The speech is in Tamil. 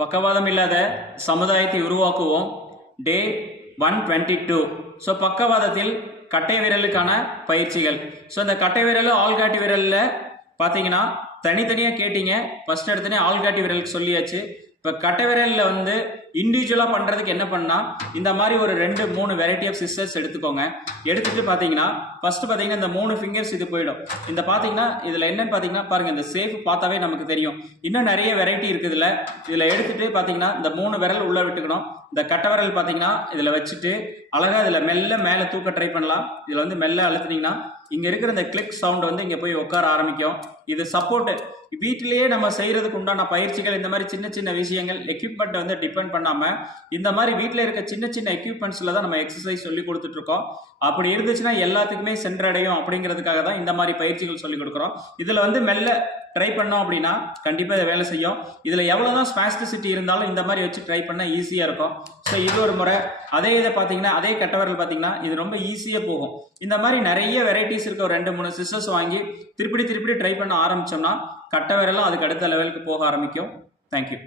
பக்கவாதம் இல்லாத சமுதாயத்தை உருவாக்குவோம். Day one twenty two so பக்கவாதத்தில் கட்டை விரலுக்கான பயிற்சிகள். ஸோ இந்த கட்டை விரல் ஆள்காட்டி விரலில் பார்த்தீங்கன்னா தனித்தனியாக கேட்டீங்க. ஃபர்ஸ்ட் எடுத்தனே ஆள்காட்டி விரலுக்கு சொல்லியாச்சு. இப்போ கட்டை விரலில் வந்து இண்டிவிஜுவலாக பண்ணுறதுக்கு என்ன பண்ணால் இந்த மாதிரி ஒரு ரெண்டு மூணு வெரைட்டி ஆஃப் சிஸ்டர்ஸ் எடுத்துக்கோங்க. எடுத்துகிட்டு பார்த்தீங்கன்னா ஃபஸ்ட்டு பார்த்தீங்கன்னா இந்த மூணு ஃபிங்கர்ஸ் இது போயிடும். இந்த பார்த்தீங்கன்னா இதில் என்னென்னு பார்த்தீங்கன்னா பாருங்கள் இந்த சேஃப் பார்த்தாவே நமக்கு தெரியும். இன்னும் நிறைய வெரைட்டி இருக்குதுல்ல இதில். எடுத்துகிட்டு பார்த்தீங்கன்னா இந்த மூணு விரல் உள்ளே விட்டுக்கணும். இந்த கட்டை விரல் பார்த்தீங்கன்னா இதில் வச்சுட்டு அழகாக இதில் மெல்ல மேலே தூக்க ட்ரை பண்ணலாம். இதில் வந்து மெல்ல அழுத்துனீங்கன்னா இங்கே இருக்கிற இந்த கிளிக் சவுண்ட் வந்து இங்கே போய் உட்கார ஆரம்பிக்கும். இது சப்போர்ட்டு வீட்டிலேயே நம்ம செய்கிறதுக்கு உண்டான பயிற்சிகள் இந்த மாதிரி சின்ன சின்ன விஷயங்கள் எக்யூப்மெண்ட்டை வந்து டிபெண்ட் பண்ணாமல் இந்த மாதிரி வீட்டில் இருக்க சின்ன சின்ன எக்யூப்மெண்ட்ஸில் தான் நம்ம எக்ஸசைஸ் சொல்லி கொடுத்துட்ருக்கோம் அப்படி இருந்துச்சுன்னா எல்லாத்துக்குமே சென்றடையும் அப்படிங்கிறதுக்காக தான் இந்த மாதிரி பயிற்சிகள் சொல்லி கொடுக்குறோம். இதில் வந்து மெல்ல ட்ரை பண்ணோம் அப்படின்னா கண்டிப்பாக இதை வேலை செய்யும். இதில் எவ்வளோ தான் ஸ்பாஸ்டிசிட்டி இருந்தாலும் இந்த மாதிரி வச்சு ட்ரை பண்ணால் ஈஸியாக இருக்கும். ஸோ இது ஒரு முறை. அதே இதை பார்த்தீங்கன்னா அதே கட்டவரல் பார்த்தீங்கன்னா இது ரொம்ப ஈஸியாக போகும். இந்த மாதிரி நிறைய வெரைட்டிஸ் இருக்க. ஒரு ரெண்டு மூணு சிஸ்டர்ஸ் வாங்கி திருப்பி திருப்பி ட்ரை பண்ண ஆரம்பித்தோம்னா கட்ட அதுக்கு அடுத்த லெவலுக்கு போக ஆரம்பிக்கும். தேங்க்யூ